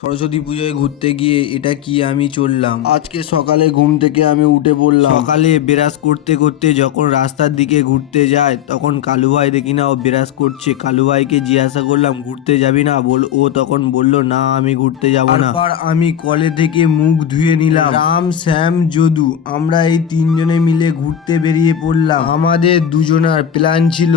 সরস্বতী পুজোয় ঘুরতে গিয়ে এটা কি আমি চললাম। আজকে সকালে ঘুম থেকে আমি উঠে পড়লাম। সকালে ব্রাশ করতে করতে যখন রাস্তার দিকে ঘুরতে যায় তখন কালু ভাই দেখি না ও ব্রাশ করছে। কালু ভাইকে জিজ্ঞাসা করলাম ঘুরতে যাবি না? ও তখন বলল না আমি ঘুরতে যাব না। তারপর আমি কলে থেকে মুখ ধুয়ে নিলাম। রাম, শ্যাম, যদু আমরা এই তিনজনে মিলে ঘুরতে বেরিয়ে পড়লাম। আমাদের দুজনার প্ল্যান ছিল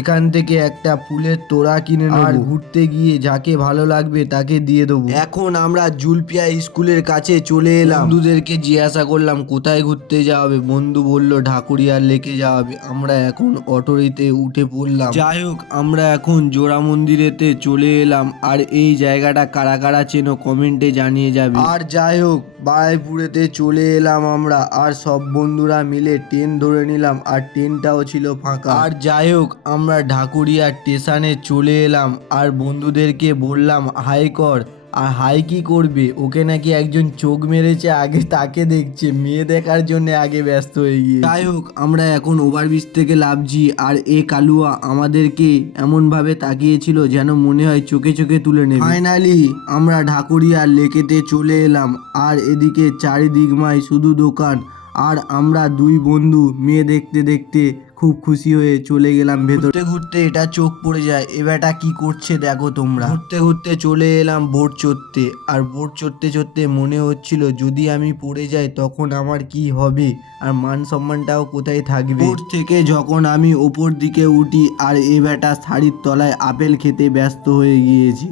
এখান থেকে একটা ফুলের তোড়া কিনে নেব আর ঘুরতে গিয়ে যাকে ভালো লাগবে তাকে দিয়ে দেবো। এখন আমরা জুলপিয়া স্কুলের কাছে চলে এলাম। বন্ধুদেরকে জিজ্ঞাসা করলাম কোথায় ঘুরতে যাওয়া হবে। বন্ধু বলল ঢাকুরিয়ার লেকে যাওয়া হবে। আমরা এখন অটোরিতে উঠে পড়লাম। যাই হোক আমরা এখন জোড়া মন্দিরেতে চলে এলাম। আর এই জায়গাটা কারা কারা চেনো কমেন্টে জানিয়ে যাবে। আর যাই হোক বারাইপুরেতে চলে এলাম আমরা আর সব বন্ধুরা মিলে ট্রেন ধরে নিলাম আর ট্রেনটাও ছিল ফাঁকা। আর যাই হোক আমরা ঢাকুরিয়া স্টেশনে চলে এলাম আর বন্ধুদেরকে বললাম হাই কর। আর হাই কি করবে, ওকে নাকি একজন চোখ মেরেছে, আগে তাকে দেখছে, মেয়ে দেখার জন্য আগে ব্যস্ত হয়ে গিয়ে। যাই হোক আমরা এখন ওভারব্রিজ থেকে লাফছি আর এ কালুয়া আমাদেরকে এমনভাবে তাকিয়েছিল যেন মনে হয় চোখে চোখে তুলে নেবে। ফাইনালি আমরা ঢাকুরিয়া লেকেতে চলে এলাম আর এদিকে চারিদিকমায় শুধু দোকান। আর আমরা দুই বন্ধু মেয়ে দেখতে দেখতে খুব খুশি হয়ে চলে গেলাম ভেতর। ঘুরতে ঘুরতে এটা চোখ পড়ে যায়, এ বেটা কি করছে দেখো তোমরা। ঘুরতে ঘুরতে চলে এলাম বোট চড়তে আর বোট চড়তে চড়তে মনে হচ্ছিল যদি আমি পড়ে যাই তখন আমার কি হবে আর মান সম্মানটাও কোথায় থাকবে। বোট থেকে যখন আমি ওপর দিকে উঠি আর এ বেটা শাড়ির তলায় আপেল খেতে ব্যস্ত হয়ে গিয়েছি।